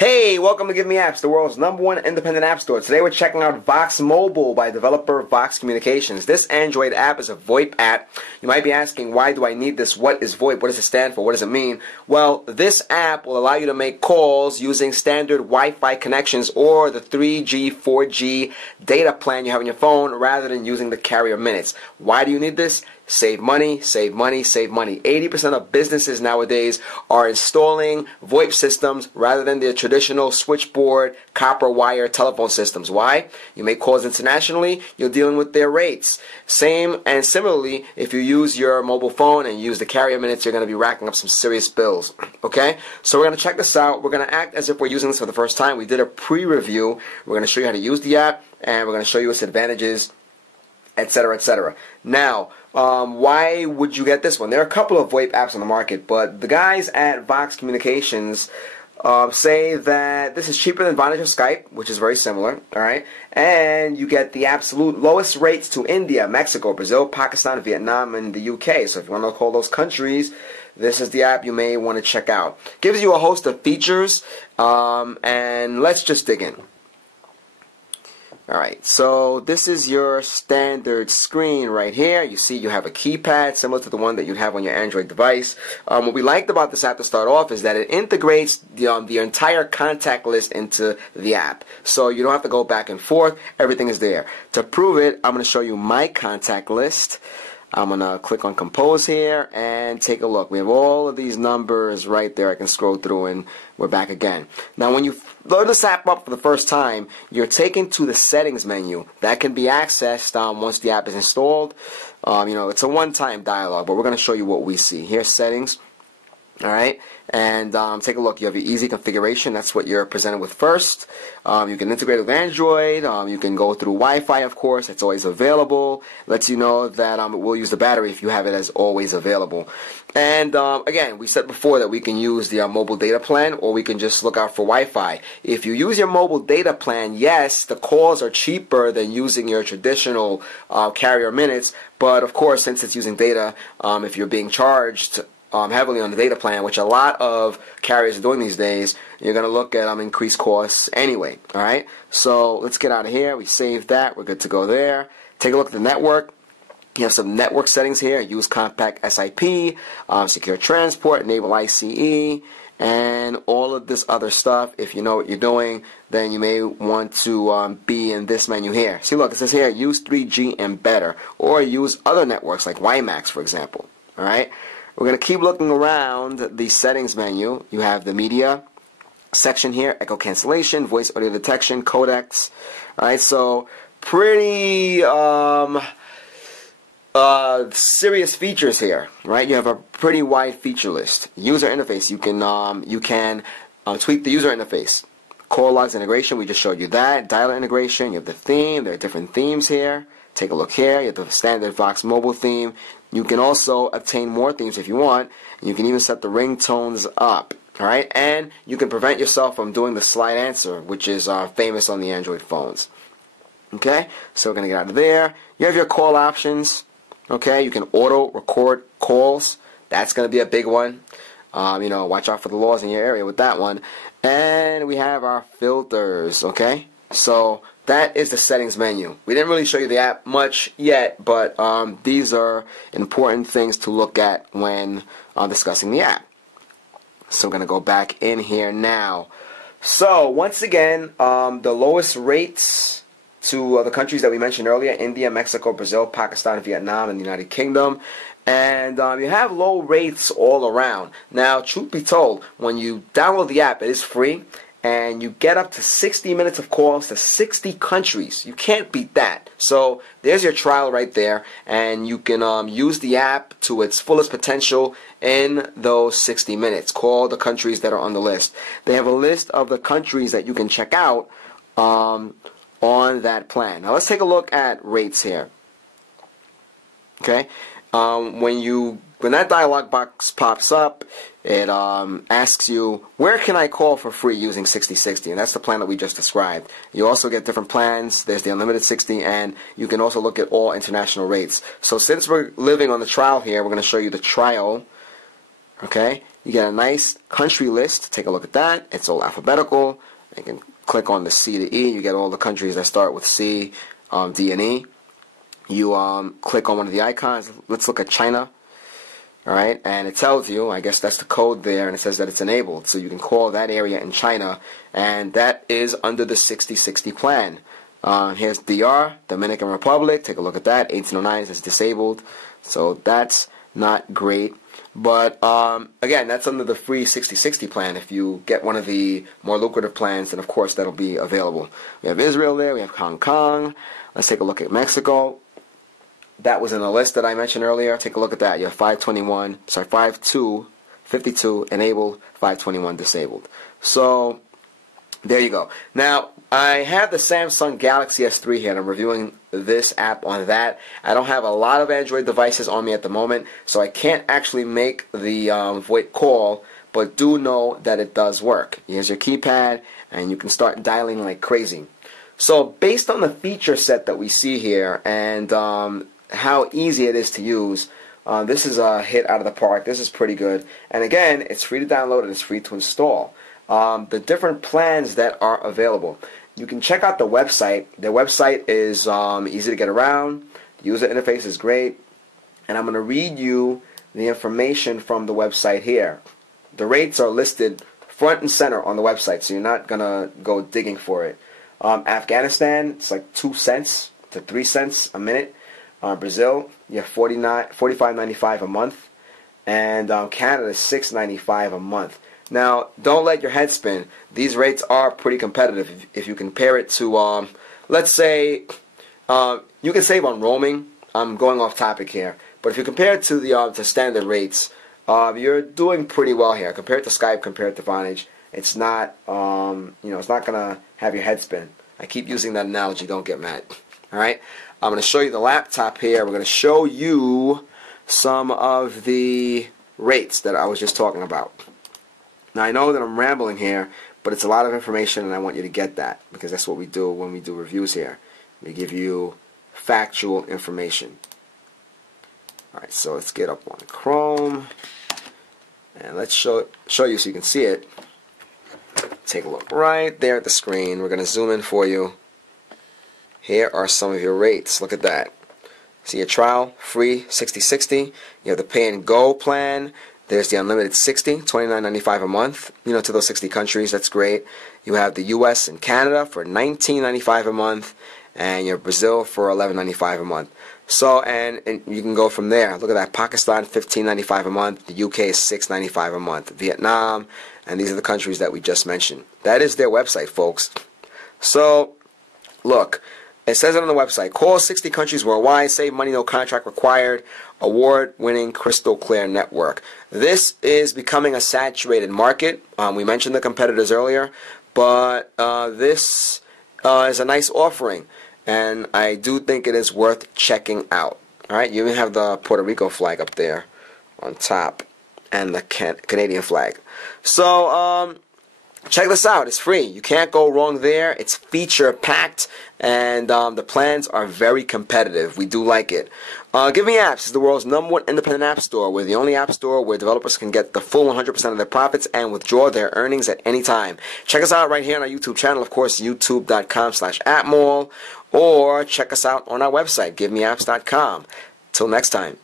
Hey, welcome to Give Me Apps, the world's #1 independent app store. Today we're checking out VoX Mobile by developer VoX Communications. This Android app is a VoIP app. You might be asking, why do I need this? What is VoIP? What does it stand for? What does it mean? Well, this app will allow you to make calls using standard Wi-Fi connections or the 3G, 4G data plan you have on your phone rather than using the carrier minutes. Why do you need this? Save money, save money, save money. 80% of businesses nowadays are installing VoIP systems rather than their traditional switchboard, copper wire telephone systems. Why? You make calls internationally, you're dealing with their rates. Same and similarly, if you use your mobile phone and use the carrier minutes, you're going to be racking up some serious bills. Okay? So we're going to check this out. We're going to act as if we're using this for the first time. We did a pre-review. We're going to show you how to use the app, and we're going to show you its advantages, etc., etc. Now, why would you get this one? There are a couple of VoIP apps on the market, but the guys at VoX Communications say that this is cheaper than Vonage or Skype, which is very similar, all right? And you get the absolute lowest rates to India, Mexico, Brazil, Pakistan, Vietnam, and the UK. So if you want to call those countries, this is the app you may want to check out. Gives you a host of features, and let's just dig in. Alright, so this is your standard screen right here. You see you have a keypad similar to the one that you'd have on your Android device. What we liked about this app to start off is that it integrates the entire contact list into the app. So you don't have to go back and forth. Everything is there. To prove it, I'm going to show you my contact list. I'm going to click on Compose here and take a look. We have all of these numbers right there. I can scroll through and we're back again. Now when you load this app up for the first time, you're taken to the settings menu. That can be accessed once the app is installed. It's a one-time dialog, but we're going to show you what we see. Here's settings. Alright, and take a look. You have your easy configuration. That's what you're presented with first. You can integrate with Android. You can go through Wi-Fi, of course. It's always available. Lets you know that it will use the battery if you have it as always available. And again, we said before that we can use the mobile data plan, or we can just look out for Wi-Fi. If you use your mobile data plan, yes, the calls are cheaper than using your traditional carrier minutes. But of course, since it's using data, if you're being charged heavily on the data plan, which a lot of carriers are doing these days, you're going to look at increased costs anyway. Alright, so let's get out of here. We saved that. We're good to go there. Take a look at the network. You have some network settings here. Use compact SIP, secure transport, enable ICE, and all of this other stuff. If you know what you're doing, then you may want to be in this menu here. See, look, it says here, use 3G and better, or use other networks like WiMAX, for example. Alright? We're going to keep looking around the settings menu. You have the media section here, echo cancellation, voice audio detection, codecs. Alright, so pretty serious features here, right? You have a pretty wide feature list. User interface, you can tweak the user interface. Call logs integration, we just showed you that. Dialer integration, you have the theme. There are different themes here. Take a look here. You have the standard VoX Mobile theme. You can also obtain more themes if you want. You can even set the ringtones up. Alright, and you can prevent yourself from doing the slide answer, which is famous on the Android phones. Okay, so we're going to get out of there. You have your call options. Okay, you can auto record calls. That's going to be a big one. Watch out for the laws in your area with that one. And we have our filters. Okay, so that is the settings menu. We didn't really show you the app much yet, but these are important things to look at when discussing the app. So I'm going to go back in here now. So once again, the lowest rates to the countries that we mentioned earlier: India, Mexico, Brazil, Pakistan, Vietnam, and the United Kingdom. And you have low rates all around. Now, truth be told, when you download the app, it is free. And you get up to 60 minutes of calls to 60 countries. You can't beat that. So there's your trial right there. And you can use the app to its fullest potential in those 60 minutes. Call the countries that are on the list. They have a list of the countries that you can check out on that plan. Now let's take a look at rates here. Okay? When that dialog box pops up, it asks you, where can I call for free using 6060? And that's the plan that we just described. You also get different plans. There's the unlimited 60, and you can also look at all international rates. So since we're living on the trial here, we're going to show you the trial. Okay? you get a nice country list. Take a look at that. It's all alphabetical. You can click on the C to E. You get all the countries that start with C, D, and E. You click on one of the icons. Let's look at China. Alright, and it tells you, I guess that's the code there, and it says that it's enabled. So you can call that area in China, and that is under the 6060 plan. Here's DR, Dominican Republic. Take a look at that. 1809 is disabled. So that's not great. But again, that's under the free 6060 plan. If you get one of the more lucrative plans, then of course that'll be available. We have Israel there. We have Hong Kong. Let's take a look at Mexico. That was in the list that I mentioned earlier. Take a look at that. You have 52 enabled, 521 disabled. So there you go. Now, I have the Samsung Galaxy S3 here, and I'm reviewing this app on that. I don't have a lot of Android devices on me at the moment, so I can't actually make the VoIP call, but do know that it does work. Here's your keypad, and you can start dialing like crazy. So based on the feature set that we see here, and how easy it is to use, this is a hit out of the park. This is pretty good. And again, it's free to download and it's free to install. The different plans that are available. You can check out the website. Their website is easy to get around. The user interface is great. And I'm going to read you the information from the website here. The rates are listed front and center on the website, so you're not going to go digging for it. Afghanistan, it's like 2 cents to 3 cents a minute. Brazil, you have $45.95 a month, and Canada is $6.95 a month. Now, don't let your head spin. These rates are pretty competitive. If you compare it to, let's say, you can save on roaming. I'm going off topic here, but if you compare it to the to standard rates, you're doing pretty well here. Compared to Skype, compared to Vonage, it's not, it's not gonna have your head spin. I keep using that analogy. Don't get mad. All right. I'm going to show you the laptop here. We're going to show you some of the rates that I was just talking about. Now, I know that I'm rambling here, but it's a lot of information, and I want you to get that, because that's what we do when we do reviews here. We give you factual information. All right, so let's get up on Chrome, and let's show you so you can see it. Take a look right there at the screen. We're going to zoom in for you. Here are some of your rates. Look at that. See a trial, free, 60/60. You have the pay and go plan. There's the unlimited 60, $29.95 a month. To those 60 countries. That's great. You have the U.S. and Canada for $19.95 a month, and you have Brazil for $11.95 a month. So, and you can go from there. Look at that. Pakistan, $15.95 a month. The UK is $6.95 a month. Vietnam, and these are the countries that we just mentioned. That is their website, folks. So, look. It says it on the website. Call 60 countries worldwide. Save money, no contract required. Award-winning crystal clear network. This is becoming a saturated market. We mentioned the competitors earlier, but this is a nice offering, and I do think it is worth checking out. All right, you even have the Puerto Rico flag up there on top, and the Canadian flag. So, check this out. It's free. You can't go wrong there. It's feature-packed, and the plans are very competitive. We do like it. Give Me Apps is the world's #1 independent app store. We're the only app store where developers can get the full 100% of their profits and withdraw their earnings at any time. Check us out right here on our YouTube channel, of course, youtube.com/appmall, or check us out on our website, givemeapps.com. Till next time.